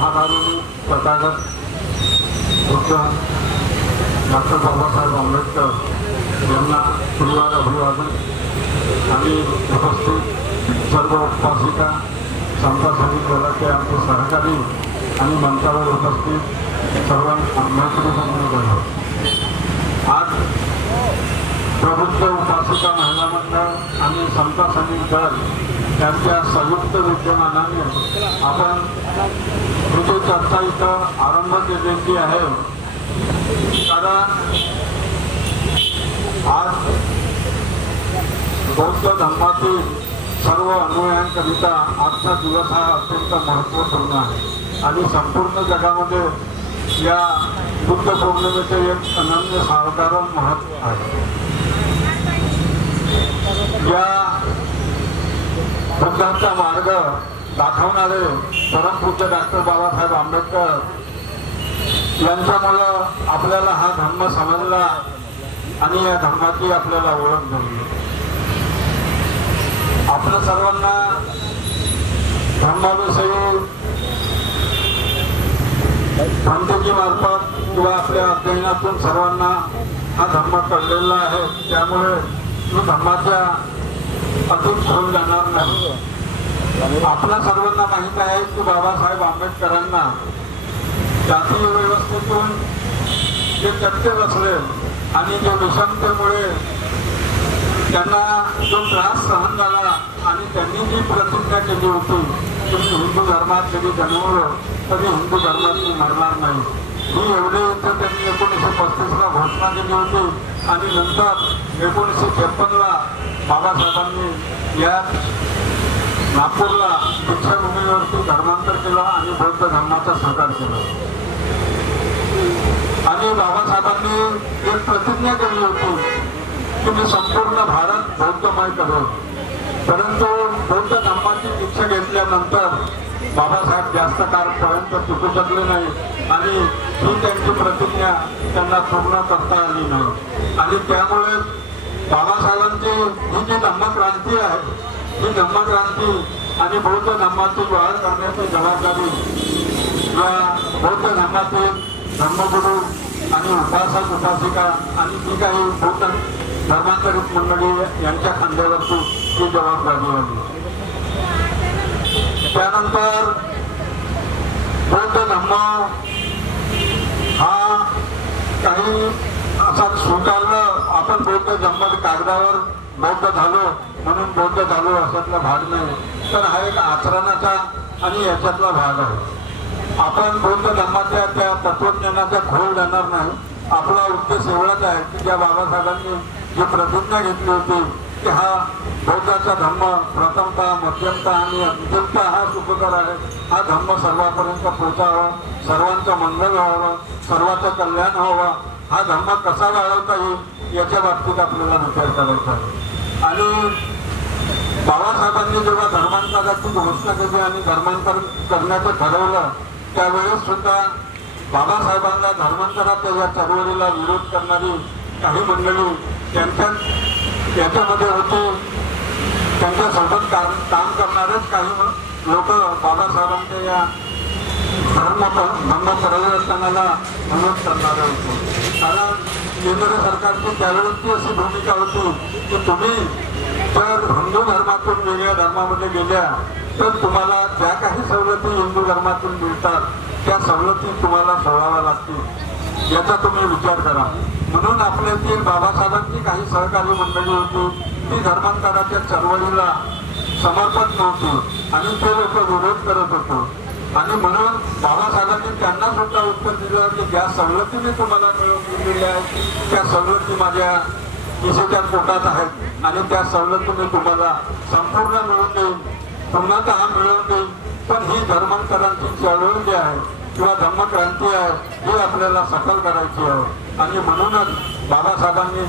महाराणी तथागत बुद्ध डॉक्टर बाबासाहेब आंबेडकर यांना परिवार अभिवादन. आणि उपस्थित सर्व उपासिका संत सैनिक दलाचे आमचे सहकारी आणि मंचावर उपस्थित सर्व मैत्री संबंध आज प्रबुद्ध उपासिका महिला मंडळ आणि समता सैनिक दल यांच्या संयुक्त विद्यमानाने आपण कृषी चर्चा इथं आरंभ केलेली आहे. कारण आज बौद्ध धर्मातील सर्व अनुयायांकरिता आजचा दिवस हा अत्यंत महत्त्वपूर्ण आहे. आणि संपूर्ण जगामध्ये या बुद्ध पौर्णिमेचे एक अनन्य साधारण महत्त्व आहे. या बुद्धांचा मार्ग दाखवणारे परमपूज्य डॉक्टर बाबासाहेब आंबेडकर यांच्यामुळं आपल्याला हा धर्म समजला आणि या धर्माची आपल्याला ओळख झाली. आपल्या सर्वांना धर्माविषयी भंतेजी मार्फत किंवा आपल्या अध्ययनातून सर्वांना हा धर्म कळलेला आहे. त्यामुळे मी धर्माच्या अजून सोडून जाणार नाही. आपल्या सर्वांना माहीत आहे की बाबासाहेब आंबेडकरांना जातीय व्यवस्थेतून जे चटके बसले आणि जो विषमतेमुळे त्यांना जो त्रास सहन झाला आणि त्यांनी जी प्रतिज्ञा केली होती तुम्ही हिंदू धर्मात कधी जन्मलो तरी हिंदू धर्मात मी मरणार नाही. ही एवढे इथं त्यांनी एकोणीसशे पस्तीसला घोषणा केली होती आणि नंतर एकोणीसशे छप्पनला बाबासाहेबांनी या नागपूरला दीक्षाभूमीवरती धर्मांतर केलं आणि बौद्ध धर्माचा स्वीकार केला. आणि बाबासाहेबांनी एक प्रतिज्ञा केली होती की मी संपूर्ण भारत बौद्धमय करेल परंतु बौद्ध धर्माची दीक्षा घेतल्यानंतर बाबासाहेब जास्त काळपर्यंत टिकू शकले नाही आणि ही त्यांची प्रतिज्ञा त्यांना पूर्ण करता आली नाही. आणि त्यामुळे बाबासाहेबांची ही जी धम्मक्रांती म्हणजे आहे. ही धम्मक्रांती आणि बौद्ध धर्माची वाढ करण्याची जबाबदारी. या बौद्ध धम्माचे धर्मगुरू आणि उपासक उपासिका आणि जी काही बौद्ध धर्मांतरित मंडळी यांच्या खांद्यावरती ही जबाबदारी आली त्यानंतर बौद्ध धम्म हा काही असं स्वीकारलं आपण बौद्ध धर्म कागदावर बौद्ध झालो म्हणून बौद्ध झालो अशातला भाग नाही. तर हा एक आचरणाचा आणि याच्यातला भाग आहे. आपण बौद्ध धर्माच्या त्या तत्वज्ञानाचा खोल जाणार नाही. आपला उद्देश एवढाच आहे की ज्या बाबासाहेबांनी जी प्रतिज्ञा घेतली होती की हा बौद्धाचा धर्म प्रथमता मध्यमता आणि अंतिमता हा सुखकर आहे. हा धर्म सर्वांपर्यंत पोचावा सर्वांचं मंगल व्हावं सर्वांचं कल्याण व्हावं हा धर्म कसा वाढवता येईल याच्या बाबतीत आपल्याला विचार करायचा आहे. आणि बाबासाहेबांनी जेव्हा धर्मांतराची घोषणा केली आणि धर्मांतर करण्याचं ठरवलं त्यावेळेस सुद्धा बाबासाहेबांना धर्मांतराच्या या चळवळीला विरोध करणारी काही मंडळी त्यांच्या याच्यामध्ये होते. त्यांच्यासोबत काम काम करणारेच काही लोक बाबासाहेबांच्या या धर्म धर्म परिवर्तनाला मदत करणारे होते कारण केंद्र सरकारची त्यावेळेसची अशी भूमिका होती की तुम्ही जर हिंदू धर्मातून वेगळ्या धर्मामध्ये गेल्या तर तुम्हाला ज्या काही सवलती हिंदू धर्मातून मिळतात त्या सवलती तुम्हाला सोडाव्या लागतील याचा तुम्ही विचार करा म्हणून आपल्यातील बाबासाहेबांची काही सहकारी मंडळी होती ती धर्मांतराच्या चळवळीला समर्पक नव्हती आणि ते लोक विरोध करत होतो आणि म्हणून बाबासाहेबांनी त्यांना सुद्धा उत्तर दिलं की ज्या सवलती मी तुम्हाला मिळवून दिलेल्या आहेत त्या सवलती माझ्या किशोच्या पोटात आहेत. आणि त्या सवलती मी तुम्हाला संपूर्ण मिळवून देईन. पुन्हा हा मिळवून देईन. पण ही धर्मांतरांची चळवळ जी आहे किंवा धर्मक्रांती आहे ही आपल्याला सफल करायची आहे. आणि म्हणूनच बाबासाहेबांनी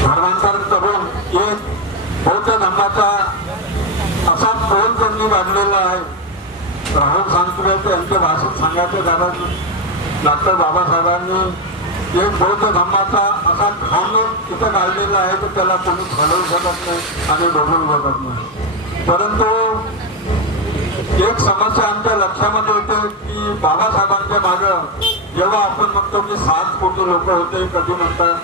धर्मांतरण करून एक बौद्ध धर्माचा तोल त्यांनी वाढलेला आहे. राहुल सांस्कृत यांच्या भाषेत सांगायचं झालं की डॉक्टर बाबासाहेबांनी एक बौद्ध धर्माचा असा खाऊन तिथं काढलेला आहे तर त्याला कोणी घडवू शकत नाही आणि डोलवू शकत नाही. परंतु एक समस्या आमच्या लक्षामध्ये येते की बाबासाहेबांच्या मागं जेव्हा आपण म्हणतो की सात कोटी लोक होते कधी म्हणतात?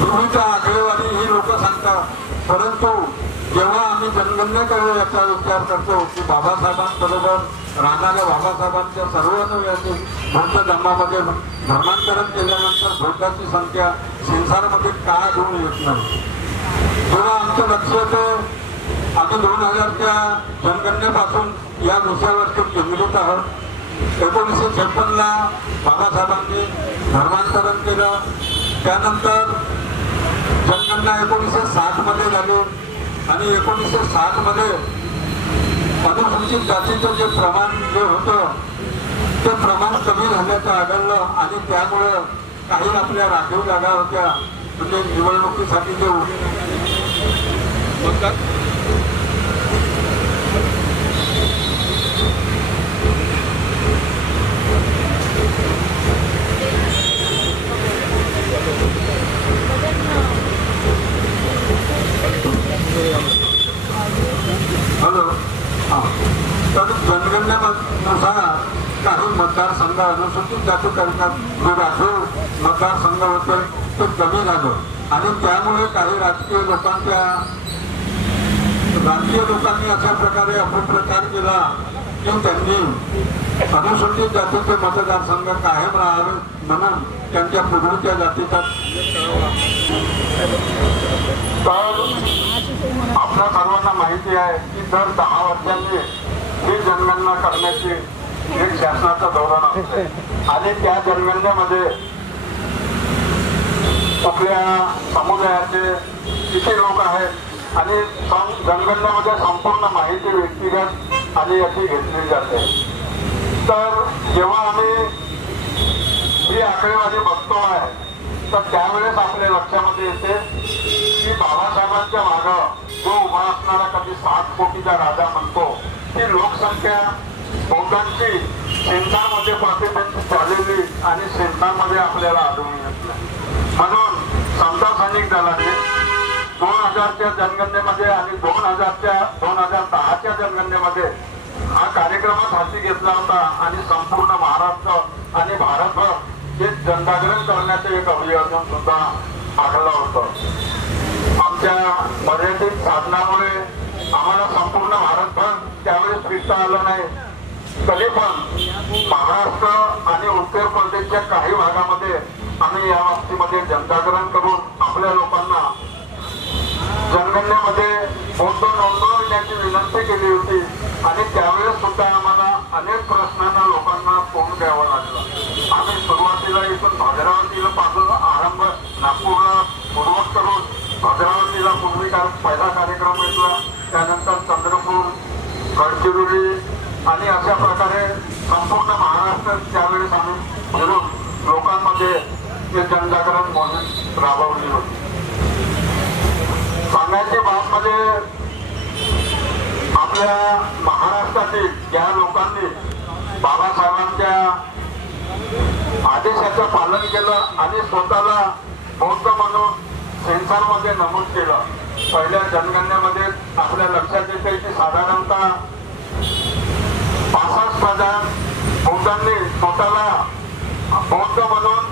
पूर्वीच्या आकडेवारी ही लोक सांगतात. परंतु जेव्हा आम्ही जनगणनेकडे याचा विचार करतो की बाबासाहेबांबरोबर राहणाऱ्या बाबासाहेबांच्या सर्व बौद्ध धर्मामध्ये धर्मांतरण केल्यानंतर बौद्धाची संख्या संसारामध्ये का घेऊन येत नाही? तेव्हा आमचं लक्ष येतं आम्ही दोन हजारच्या जनगणनेपासून या विषयावरती केंद्रित आहोत. एकोणीसशे छप्पनला बाबासाहेबांनी धर्मांतरण केलं. त्यानंतर जनगणना एकोणीसशे साठमध्ये झाली. आणि एकोणीसशे साठमध्ये अनुसूचित जातीचं जे प्रमाण जे होतं ते प्रमाण कमी झाल्याचं आढळलं आणि त्यामुळं काही आपल्या राखीव जागा होत्या. म्हणजे निवडणुकीसाठी जे हॅलो. हा. तर जनगणनेनुसार काही मतदारसंघ अनुसूचित जाती जे राखीव मतदारसंघ होते ते कमी झालं. आणि त्यामुळे काही राजकीय लोकांच्या राजकीय लोकांनी अशा प्रकारे अपप्रचार केला की त्यांनी अनुसूचित जातीचे मतदारसंघ कायम राहावे म्हणून त्यांच्या पूर्वीच्या जातीचा तर आपल्या सर्वांना माहिती आहे की दर दहा वर्षांनी ही जनगणना करण्याची एक शासनाचं धोरण असते. आणि त्या जनगणनेमध्ये कुठल्या समुदायाचे किती लोक आहेत आणि जनगणनेमध्ये संपूर्ण माहिती व्यक्तिगत आणि याची घेतली जाते. तर जेव्हा आम्ही ही आकडेवारी बघतो आहे तर त्यावेळेस आपल्या लक्षामध्ये येते की बाबासाहेबांच्या मागं जो उभा असणारा कधी सात कोटीचा राजा म्हणतो ती लोकसंख्या बहुतांशी सेन्सारमध्ये प्रतिबंधित झालेली आणि सेन्सारमध्ये आपल्याला आढळून येत नाही. म्हणून समता सैनिक दलाने दोन हजारच्या जनगणनेमध्ये आणि दोन हजारच्या दोन हजार दहाच्या जनगणनेमध्ये हा कार्यक्रमच हाती घेतला होता आणि संपूर्ण महाराष्ट्र आणि भारतभर ते जनजागरण करण्याचं एक अभियान सुद्धा आखलं होतं. आमच्या मर्यादित साधनामुळे आम्हाला संपूर्ण भारतभर त्यावेळेस फिरता आलं नाही. तरी पण महाराष्ट्र आणि उत्तर प्रदेशच्या काही भागामध्ये आम्ही या बाबतीमध्ये जनजागरण करून आपल्या लोकांना जनगणनेमध्ये बौद्ध नोंदवण्याची विनंती केली होती आणि त्यावेळेस सुद्धा आम्हाला अनेक प्रश्नांना लोकांना तोंड द्यावं लागलं. सुरुवातीला भद्रावतीला पासून आरंभ नागपूरला सुरुवात करून भद्रावतीला पूर्वी का पहिला कार्यक्रम घेतला त्यानंतर चंद्रपूर गडचिरोली आणि अशा प्रकारे संपूर्ण महाराष्ट्र त्यावेळेस आम्ही फिरून लोकांमध्ये ते जनजागरण मोहीम राबवली होती. सांगायची बाबमध्ये आपल्या महाराष्ट्रातील ज्या लोकांनी बाबासाहेबांच्या आदेशाचं पालन केलं आणि स्वतःला बौद्ध म्हणून सेन्सरमध्ये नमूद केलं. पहिल्या जनगणनेमध्ये आपल्या लक्षात येते की साधारणतः पासष्ट हजार बौद्धांनी स्वतःला बौद्ध म्हणून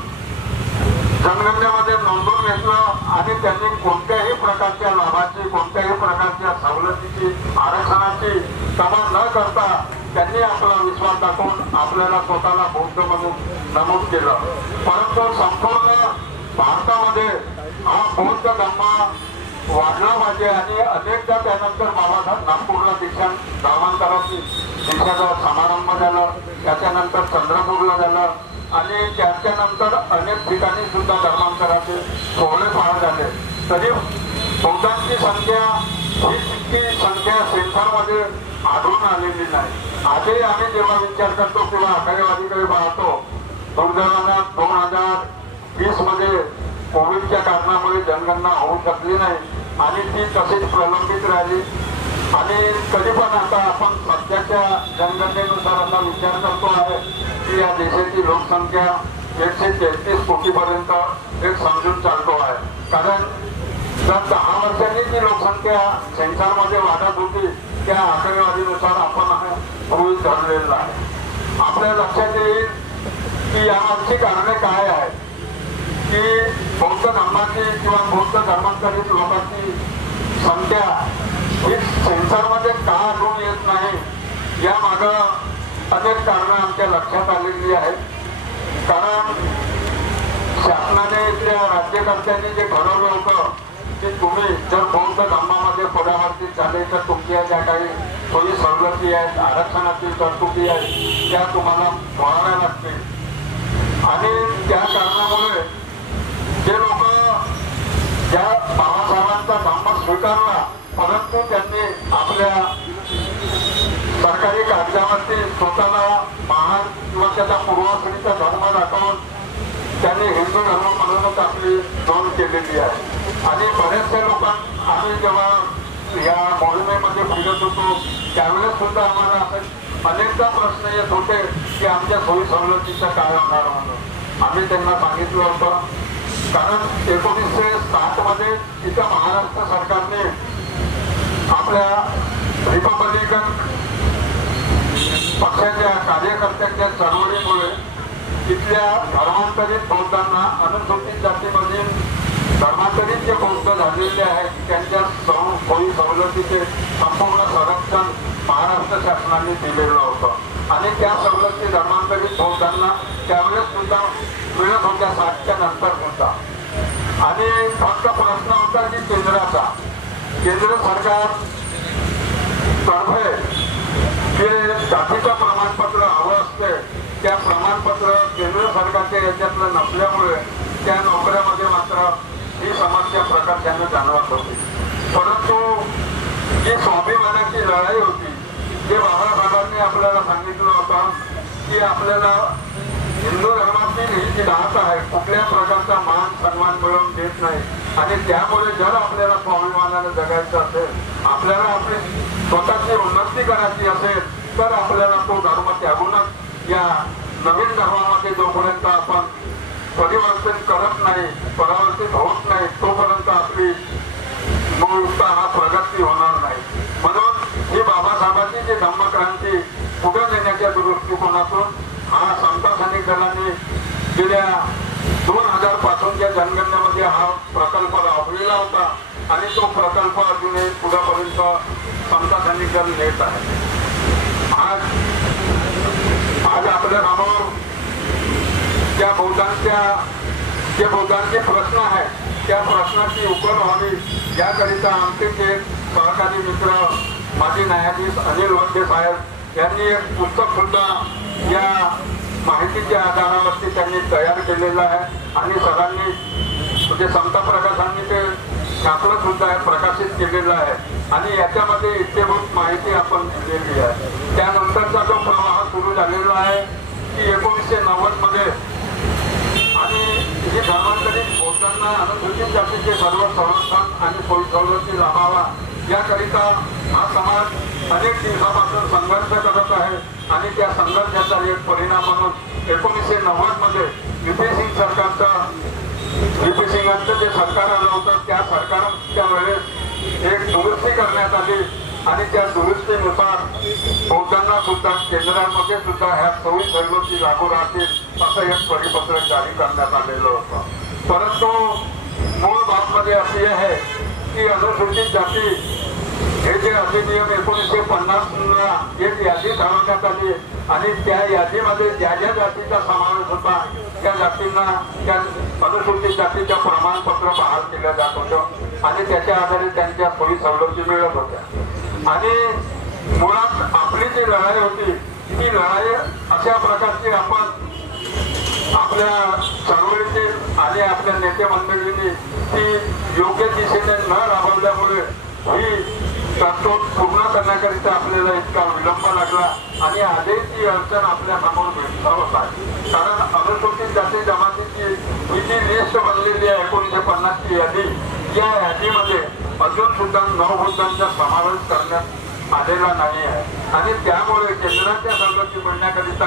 जनगणनेमध्ये नोंदवून घेतलं आणि त्यांनी कोणत्याही प्रकारच्या लाभाची कोणत्याही प्रकारच्या सवलतीची आरक्षणाची कमाल न करता त्यांनी आपला विश्वास दाखवून आपल्याला स्वतःला बौद्ध म्हणून नमूद केलं. परंतु संपूर्ण भारतामध्ये हा बौद्ध धर्म वाढला पाहिजे आणि अनेकदा त्यानंतर बाबासाहेब नागपूरला दीक्षा धर्मांतराची दीक्षाचा समारंभ झाला. त्याच्यानंतर चंद्रपूरला झालं. आणि त्याच्यानंतर अनेक ठिकाणी सुद्धा धर्मांतराचे सोहळे फार झाले. तरी बौद्धांची संख्या इतकी संख्या सेन्सरमध्ये आढळून आलेली नाही. आजही आम्ही जेव्हा विचार करतो किंवा आकडेवारीकडे पाहतो. दुर्दैवानं दोन हजार वीसमध्ये कोविडच्या कारणामुळे जनगणना होऊ शकली नाही आणि ती तशीच प्रलंबित राहिली. आणि तरी पण आता आपण सध्याच्या जनगणनेनुसार असा विचार करतो आहे की या देशाची लोकसंख्या एकशे तेहतीस कोटीपर्यंत एक समजून चालतो आहे. कारण तर दहा वर्षांनी जी लोकसंख्या सेन्सरमध्ये वाढत होती त्या आकडेवारीनुसार आपण गृहित गृहीत धरलेला आहे. आपल्या लक्षात येईल की यामागची कारणे काय आहेत? की बौद्ध धर्माची किंवा बौद्ध धर्मांतरित लोकांची संख्या ही सेन्सरमध्ये का आढळून येत नाही या मागं अनेक कारणं आमच्या लक्षात आलेली आहेत. कारण शासनाने इथल्या राज्यकर्त्यांनी जे ठरवलं होतं की तुम्ही जर बौद्ध धर्मामध्ये परावर्तित झाले तर तुमच्या ज्या काही सोयी सवलती आहेत आरक्षणातील तरतुदी आहेत त्या तुम्हाला वळाव्या लागतील. आणि त्या कारणामुळे जे लोक ज्या बाबासाहेबांचा धर्म स्वीकारला परंतु त्यांनी आपल्या सरकारी कागदावरती स्वतःला महान किंवा त्याचा पूर्वाश्रीचा धर्म दाखवून त्यांनी हिंदू धर्म म्हणूनच आपली नोंद केलेली आहे. आणि बऱ्याचशा लोकांना आम्ही जेव्हा या मोहिमेमध्ये फिरत होतो त्यावेळेस सुद्धा आम्हाला असं अनेकदा प्रश्न येत होते की आमच्या सोयी सवलतीचं काय होणार म्हणून. आम्ही त्यांना सांगितलं होतं. कारण एकोणीसशे सात मध्ये इथं महाराष्ट्र सरकारने आपल्या रिपब्लिकन पक्षाच्या कार्यकर्त्यांच्या चळवळीमुळे तिथल्या धर्मांतरित बौद्धांना अनुसूचित जातीमध्ये धर्मांतरित जे बौद्ध झालेले आहेत त्यांच्या सोयी सवलतीचे संपूर्ण संरक्षण महाराष्ट्र शासनाने दिलेलं होतं. आणि त्या सवलती धर्मांतरित बौद्धांना त्यावेळेस सुद्धा मिळत होत्या साठच्या नंतर सुद्धा. आणि फक्त प्रश्न होता की केंद्राचा. केंद्र सरकार तर्फे जे जातीचं प्रमाणपत्र हवं असते त्या प्रमाणपत्र केंद्र सरकारच्या याच्यातलं नसल्यामुळे त्या नोकऱ्यामध्ये मात्र ही समस्या प्रकार त्यांना जाणवत होती. परंतु जी स्वाभिमानाची लढाई होती जे बाबासाहेबांनी आपल्याला सांगितलं होतं की आपल्याला हिंदू धर्मातील ही जी राहत आहे कुठल्या प्रकारचा मान सन्मान मिळवून देत नाही. आणि त्यामुळे जर आपल्याला स्वाभिमानाने जगायचं असेल आपल्याला आपली स्वतःची उन्नती करायची असेल तर आपल्याला तो धर्म त्यागूनच या नवीन धर्मामध्ये जोपर्यंत आपण परिवर्तन करत नाही परावर्तित होत नाही तोपर्यंत आपली मूळता हा प्रगती होणार नाही. म्हणून ही बाबासाहेबांची जी धम्मक्रांती पुढे नेण्याच्या दृष्टिकोनातून हा समता सैनिक दलाने गेल्या दोन हजार पासूनच्या जनगणनेमध्ये हा प्रकल्प राबविला होता आणि तो प्रकल्प अजूनही पुढेपर्यंत समता सैनिक दल नेत आहे. आज आज आपल्यासमोर त्या बहुतांच्या जे बहुतांचे प्रश्न आहेत त्या प्रश्नाची उकल व्हावी. याकरिता आमचे ते सहकारी मित्र माजी न्यायाधीश अनिल वंदे साहेब यांनी एक पुस्तक सुद्धा या माहितीच्या आधारावरती त्यांनी तयार केलेलं आहे. आणि सरांनी म्हणजे समता प्रकाशांनी ते शास्त्र सुद्धा प्रकाशित केलेलं आहे. आणि याच्यामध्ये इत्यभूत माहिती आपण दिलेली आहे. त्यानंतरचा जो प्रवाह सुरू झालेला आहे की एकोणीसशे नव्वदमध्ये आणि हे धर्मांतरित बोलताना अनुसूचित जातीचे सर्व संरक्षण आणि सोयी सवलती लाभावा. याकरिता हा समाज अनेक दिवसापासून संघर्ष करत आहे आणि त्या संघर्षाचा एक परिणाम म्हणून एकोणीसशे नव्वदमध्ये सिंग सरकारचा सिंगांचं जे सरकार आलं होतं त्या सरकारच्या वेळेस एक दुरुस्ती करण्यात आली आणि त्या दुरुस्तीनुसार बौद्धांना सुद्धा केंद्रामध्ये सुद्धा ह्या सोयी सवलती लागू राहतील असं एक परिपत्रक जारी करण्यात आलेलं होतं. परंतु मूळ बाबमध्ये अशी आहे की अनुसूचित जाती हे जे अधिनियम एकोणीसशे पन्नासला एक यादी ठरवण्यात आली आणि त्या यादीमध्ये ज्या ज्या जातीचा समावेश होता त्या जातींना त्या अनुसूचित जातीच्या प्रमाणपत्र बहाल केलं जात होतं आणि त्याच्या आधारे त्यांच्या सोयी सवलती मिळत होत्या. आणि मुळात आपली जी लढाई होती ती लढाई अशा प्रकारची आपण आपल्या चळवळीतील आणि आपल्या नेते मंडळींनी ती योग्य दिशेने न राबवल्यामुळे ही तरतूद पूर्ण करण्याकरिता आपल्याला इतका विलंब लागला आणि आजही ती अडचण आपल्यासमोर भेटत आहे कारण अनुसूचित जाती जमातीची ही जी लिस्ट बनलेली आहे एकोणीसशे पन्नासची यादी या यादीमध्ये अजून सुद्धा नवबुद्धांचा समावेश करण्यात आलेला नाही आहे. आणि त्यामुळे केंद्राच्या सवलती मिळण्याकरिता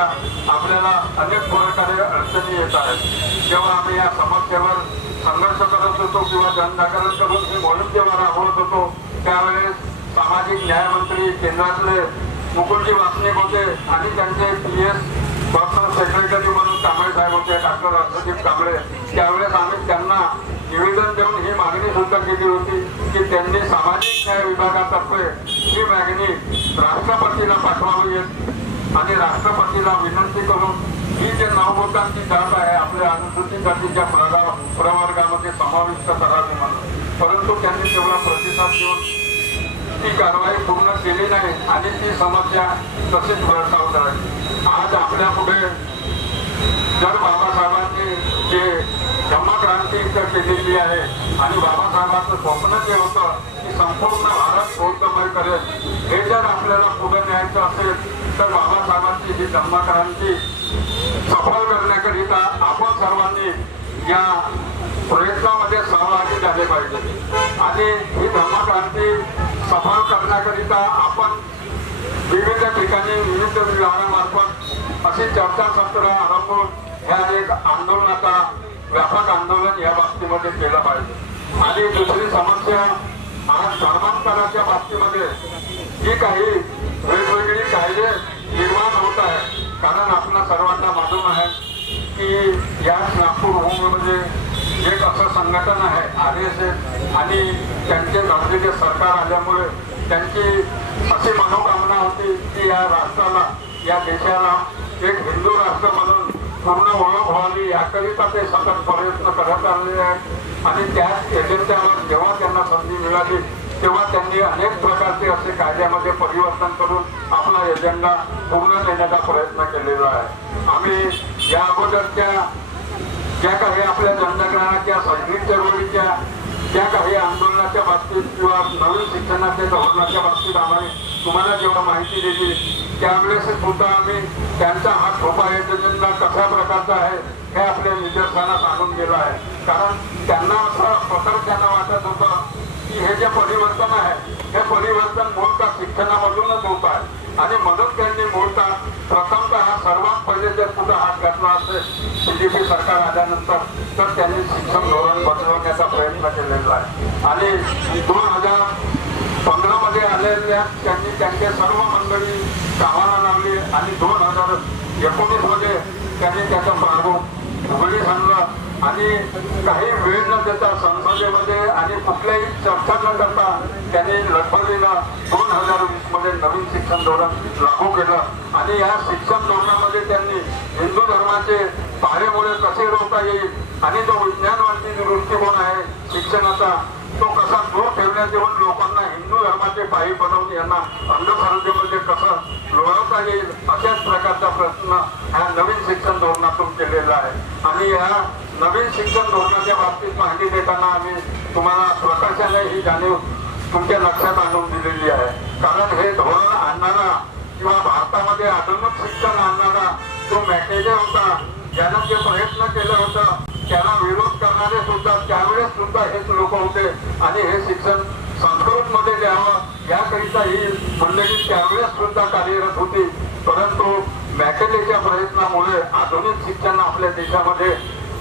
आपल्याला अनेक प्रकारे अडचणी येत आहेत. जेव्हा आम्ही या समस्येवर संघर्ष करत होतो किंवा जनजागरण करून ही मोहीम जेव्हा राबवत होतो त्यावेळेस सामाजिक न्याय मंत्री केंद्रातले मुकुलजी वासनिक होते आणि त्यांचे पी एस पर्सनल सेक्रेटरी म्हणून कांबळे साहेब होते डॉक्टर हर्षदीप कांबळे. त्यावेळेस आम्ही त्यांना निवेदन देऊन ही मागणी सुद्धा केली होती की त्यांनी सामाजिक न्याय विभागातर्फे ही मागणी राष्ट्रपतीला पाठवावी आणि राष्ट्रपतीला विनंती करून ही जे नवभूतांची जात आहे आपल्या अनुसूचित जातीच्या प्रवर्गामध्ये समाविष्ट करावी म्हणून. परंतु त्यांनी तेवढा प्रतिसाद देऊन ती कारवाई पूर्ण केली नाही आणि ती समस्या तशीच भरसावत राहिली. आज आपल्या पुढे जर बाबासाहेबांनी जे धम्मक्रांती इथं केलेली आहे आणि बाबासाहेबांचं स्वप्न जे होतं की संपूर्ण भारत बौद्धमय करेल. हे जर आपल्याला पुढे न्यायचं असेल तर बाबासाहेबांची ही धम्मक्रांती सफल करण्याकरिता आपण सर्वांनी या प्रयत्नामध्ये सहभागी झाले पाहिजे. आणि ही धम्मक्रांती सफल करण्याकरिता आपण विविध ठिकाणी विविध विभागामार्फत अशी चर्चासत्र आरंभून ह्या एक आंदोलनाचा व्यापक आंदोलन या बाबतीमध्ये केलं पाहिजे. आणि दुसरी समस्या आज धर्मांतराच्या बाबतीमध्ये जी काही वेगवेगळी कायदे निर्माण होत आहे कारण आपल्या सर्वांना मालूम आहे की या नागपूर होममध्ये एक असं संघटन आहे आर एस एस आणि त्यांचे गाजलेले सरकार आल्यामुळे त्यांची अशी मनोकामना होती की या राष्ट्राला या देशाला एक हिंदू राष्ट्र म्हणून पूर्ण ओळख व्हावी याकरिता ते सतत प्रयत्न करत आलेले आहेत. आणि त्याच एजेंड्यावर जेव्हा त्यांना संधी मिळाली तेव्हा त्यांनी अनेक प्रकारचे असे कायद्यामध्ये परिवर्तन करून आपला एजेंडा पूर्ण देण्याचा प्रयत्न केलेला आहे. आम्ही या अगोदरच्या ज्या काही आपल्या जनजागरणाच्या सैनिक रोडीच्या ज्या काही आंदोलनाच्या बाबतीत किंवा नवीन शिक्षणाच्या धोरणाच्या बाबतीत आम्ही तुम्हाला जेव्हा माहिती दिली त्यावेळेस सुद्धा आम्ही त्यांचा हा ठोपा योजना कशा प्रकारचा आहे हे आपल्या निदर्शनास आणून गेला आहे. कारण त्यांना असं त्यांना वाटत होतं की हे जे परिवर्तन आहे हे परिवर्तन मूळतः शिक्षणामधूनच होत आहे. आणि म्हणून त्यांनी मूळतः प्रथमतः हा सर्वात पहिले जर कुठं हात घातला असेल पी सरकार आल्यानंतर तर त्यांनी शिक्षण धोरण बदलवण्याचा प्रयत्न केलेला आहे. आणि दोन हजार पंधरा मध्ये आलेल्या त्यांनी त्यांच्या सर्व मंडळी कामाला लावली आणि दोन हजार एकोणीसमध्ये त्यांनी त्याचा प्रारूप उघडीस आणलं. आणि काही वेळ न देता संसदेमध्ये आणि कुठल्याही चर्चा न करता त्यांनी लगबगीनं दोन हजार वीसमध्ये नवीन शिक्षण धोरण लागू केलं. आणि या शिक्षण धोरणामध्ये त्यांनी हिंदू धर्माचे पाळेमुळे कसे रोखता येईल आणि जो विज्ञानवादी दृष्टिकोन आहे शिक्षणाचा तो कसा दूर ठेवण्यात येऊन लोकांना हिंदू धर्माचे पायी बनवून यांना अंधश्रद्धेमध्ये कसं लोळवता येईल अशाच प्रकारचा प्रश्न ह्या नवीन शिक्षण धोरणातून केलेला आहे. आणि या नवीन शिक्षण धोरणाच्या बाबतीत माहिती देताना आम्ही तुम्हाला प्रकर्षाने ही जाणीव तुमच्या लक्षात आणून दिलेली आहे. कारण हे धोरण आणणारा किंवा भारतामध्ये आधुनिक शिक्षण आणणारा जो मॅकेजे होता ज्यानं जे प्रयत्न केलं होतं त्याला विरोध करणारे सुद्धा त्यावेळेस सुद्धा हेच लोक होते. आणि हे शिक्षण संस्कृत मध्ये द्यावं याकरिता ही मंडळी त्यावेळेस सुद्धा कार्यरत होती. परंतु मॅकेलेच्या प्रयत्नामुळे आधुनिक शिक्षण आपल्या देशामध्ये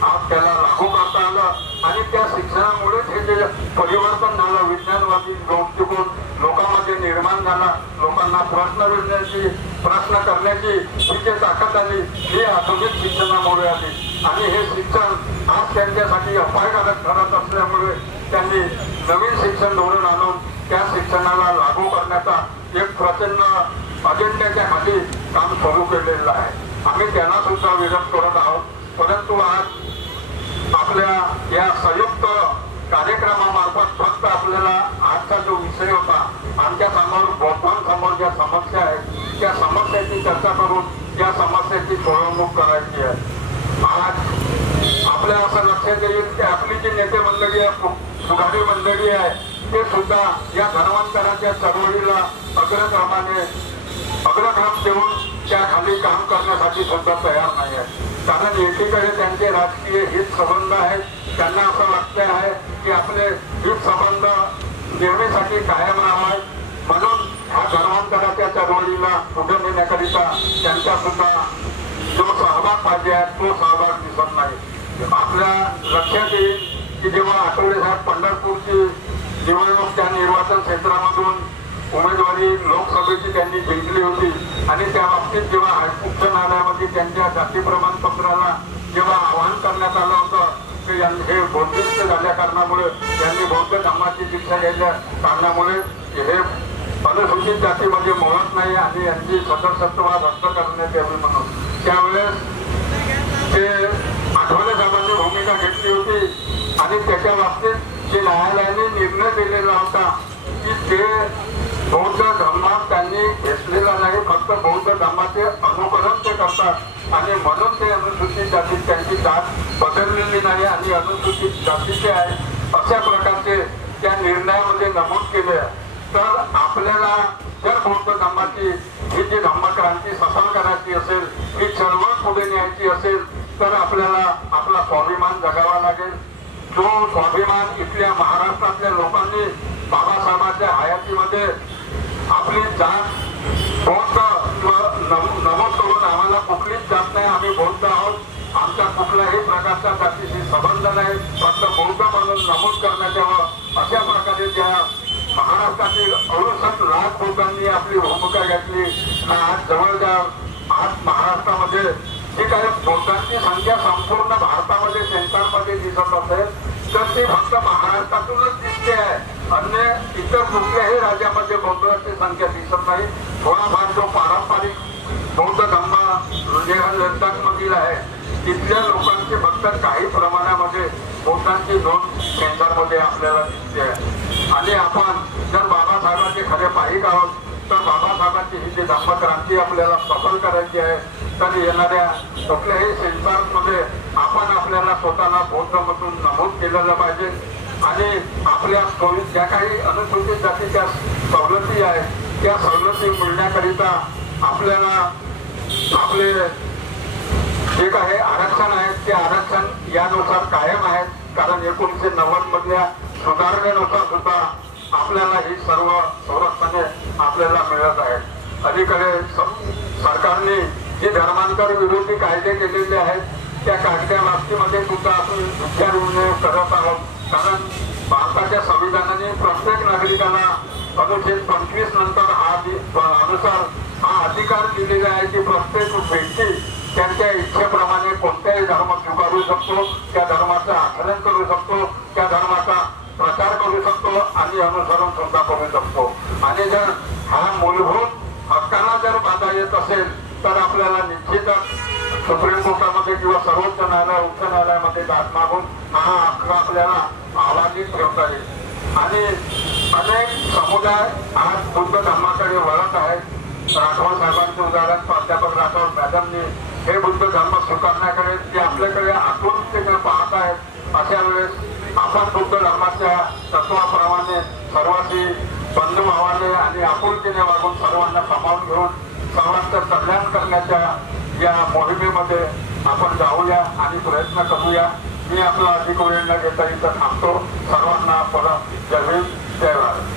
आज त्याला लागू करता आलं. आणि त्या शिक्षणामुळेच हे जे परिवर्तन झालं विज्ञानवादी दृष्टिकोन लोकांमध्ये निर्माण झाला लोकांना प्रश्न विचारण्याची प्रश्न करण्याची ही जे ताकद आली ही आधुनिक शिक्षणामुळे आली. आणि हे शिक्षण आज त्यांच्यासाठी अपायकारक ठरत असल्यामुळे त्यांनी नवीन शिक्षण धोरण आणून त्या शिक्षणाला लागू करण्याचा एक प्रचंड अजेंड्याच्या खाली काम सुरू केलेलं आहे. आम्ही त्यांना सुद्धा विरोध करत आहोत परंतु आज आपल्या या संयुक्त कार्यक्रमामार्फत फक्त आपल्याला आजचा जो विषय होता आमच्यासमोर भोपाळ समोर ज्या समस्या आहेत त्या समस्याची चर्चा करून त्या समस्याची सोडवणूक करायची आहे. आज आपल्या असं लक्षात येईल की आपली जी नेते मंडळी आहे सुधारी मंडळी आहे ते सुद्धा या धर्मांतराच्या चळवळीला अग्रक्रमाने अग्रक्रम देऊन त्या खाली काम करण्यासाठी सुद्धा तयार नाही आहे कारण एकीकडे त्यांचे राजकीय हित संबंध आहेत? त्यांना असं वाटतं आहे की आपले हित संबंध नेहमीसाठी कायम राहावे. म्हणून ह्या धर्मांतराच्या चळवळीला पुढे नेण्याकरिता त्यांचा सुद्धा जो सहभाग पाहिजे आहे तो सहभाग दिसत नाही. आपल्या लक्षात येईल की जेव्हा आठवडे साहेब पंढरपूरची निवडणूक त्या निर्वाचन क्षेत्रामधून उमेदवारी लोकसभेची त्यांनी जिंकली होती. आणि त्या बाबतीत जेव्हा उच्च न्यायालयामध्ये त्यांच्या जाती प्रमाणपत्राला जेव्हा आवाहन करण्यात आलं होतं की हे बौद्धिक झाल्या कारणामुळे त्यांनी बौद्ध धर्माची दीक्षा घ्यायच्या कारणामुळे हे अनुसूचित जातीमध्ये म्हणजे मोडत नाही आणि यांची सदस्यत्व रद्द करण्यात यावी म्हणून. त्यावेळेस ते आठवले साहेबांनी भूमिका घेतली होती आणि त्याच्या बाबतीत जे न्यायालयाने निर्णय दिलेला होता की ते बौद्ध धर्मात त्यांनी घेतलेला नाही फक्त बौद्ध धर्माचे अनुकरण ते करतात. आणि म्हणून ते अनुसूचित जाती त्यांची जात बदललेली नाही आणि अनुसूचित जातीचे आहे अशा प्रकारचे त्या निर्णयामध्ये नमूद केले तर आपल्याला जर बौद्ध धर्माची ही जी धर्मक्रांती सफल करायची असेल ही चळवळ पुढे न्यायची असेल तर आपल्याला आपला स्वाभिमान जगावा लागेल. जो स्वाभिमान इथल्या महाराष्ट्रातल्या लोकांनी बाबासाहेबांच्या हयातीमध्ये आपली जात बौद्ध किंवा नमूद करून आम्हाला कुठलीच जात नाही आम्ही बौद्ध आहोत. आमच्या कुठल्याही प्रकारच्या जातीशी संबंध नाही. फक्त बौद्ध म्हणून नमूद करण्यात यावं. अशा प्रकारे त्या महाराष्ट्रातील अडुसष्ट लाख लोकांनी आपली भूमिका घेतली आणि आज जवळजवळ आज महाराष्ट्रामध्ये जी काही बौद्धांची संख्या संपूर्ण भारतामध्ये सेंटरमध्ये दिसत असेल तर ती फक्त महाराष्ट्रातूनच दिसते आहे. अन्य इतर कुठल्याही राज्यामध्ये बौद्धांची संख्या दिसत नाही. थोडाफार जो पारंपरिक बौद्ध धम्मा जे लडाख मधील आहे तिथल्या लोकांची फक्त काही प्रमाणामध्ये बौद्धांची नोंद केंद्रामध्ये आपल्याला दिसते आहे. आणि आपण जर बाबासाहेबांचे खरे पाहिजे आहोत तर बाबासाहेबांची ही जी धम्मक्रांती आपल्याला सफल करायची आहे तर येणाऱ्या कुठल्याही सेन्सारमध्ये आपण आपल्याला स्वतःला बौद्धमधून नमूद केलेलं पाहिजे. आणि आपल्या सोयी ज्या काही अनुसूचित जातीच्या सवलती आहेत त्या सवलती मिळण्याकरिता आपल्याला आपले जे काही आरक्षण आहेत ते आरक्षण यानुसार कायम आहेत. कारण एकोणीसशे नव्वद मधल्या सुधारणेनुसार सुद्धा आपल्याला ही सर्व संरक्षणे आपल्याला मिळत आहेत. अलीकडे सरकारने जे धर्मांतर विरोधी कायदे केलेले आहेत त्या कायद्या बाबतीमध्ये सुद्धा आपण विचारून करत आहोत. कारण भारताच्या संविधानाने प्रत्येक नागरिकाला अनुच्छेद पंचवीस नंतर हा अनुसार हा अधिकार दिलेला आहे की प्रत्येक व्यक्ती त्यांच्या इच्छेप्रमाणे कोणत्याही धर्म स्वीकारू शकतो त्या धर्माचं आचरण करू शकतो त्या धर्माचा प्रचार करू शकतो आणि अनुसरण सुद्धा करू शकतो. आणि जर हा मूलभूत हक्काला जर बाधा येत असेल तर आपल्याला निश्चितच सुप्रीम कोर्टामध्ये किंवा सर्वोच्च न्यायालय उच्च न्यायालयामध्ये दाद मागून हा हक्क आपल्याला आवाजीत ठेवता येईल. आणि अनेक समुदाय आज बुद्ध धर्माकडे वळत आहेत. राठोड साहेबांचे उदाहरण प्राध्यापक राठोड मॅडमनी हे बुद्ध धर्म स्वीकारण्याकडे जे आपल्याकडे आतुरतेने पाहत आहेत. अशा वेळेस आपण बुद्ध धर्माच्या तत्वाप्रमाणे सर्वांनी बंधुभावाने आणि आपुलकीने वागून सर्वांना सामावून घेऊन सर्वांचं कल्याण करण्याच्या या मोहिमेमध्ये आपण जाऊया आणि प्रयत्न करूया. मी आपला अधिक वेळ न घेता इथं थांबतो. सर्वांना परत जय भीम जय भारत.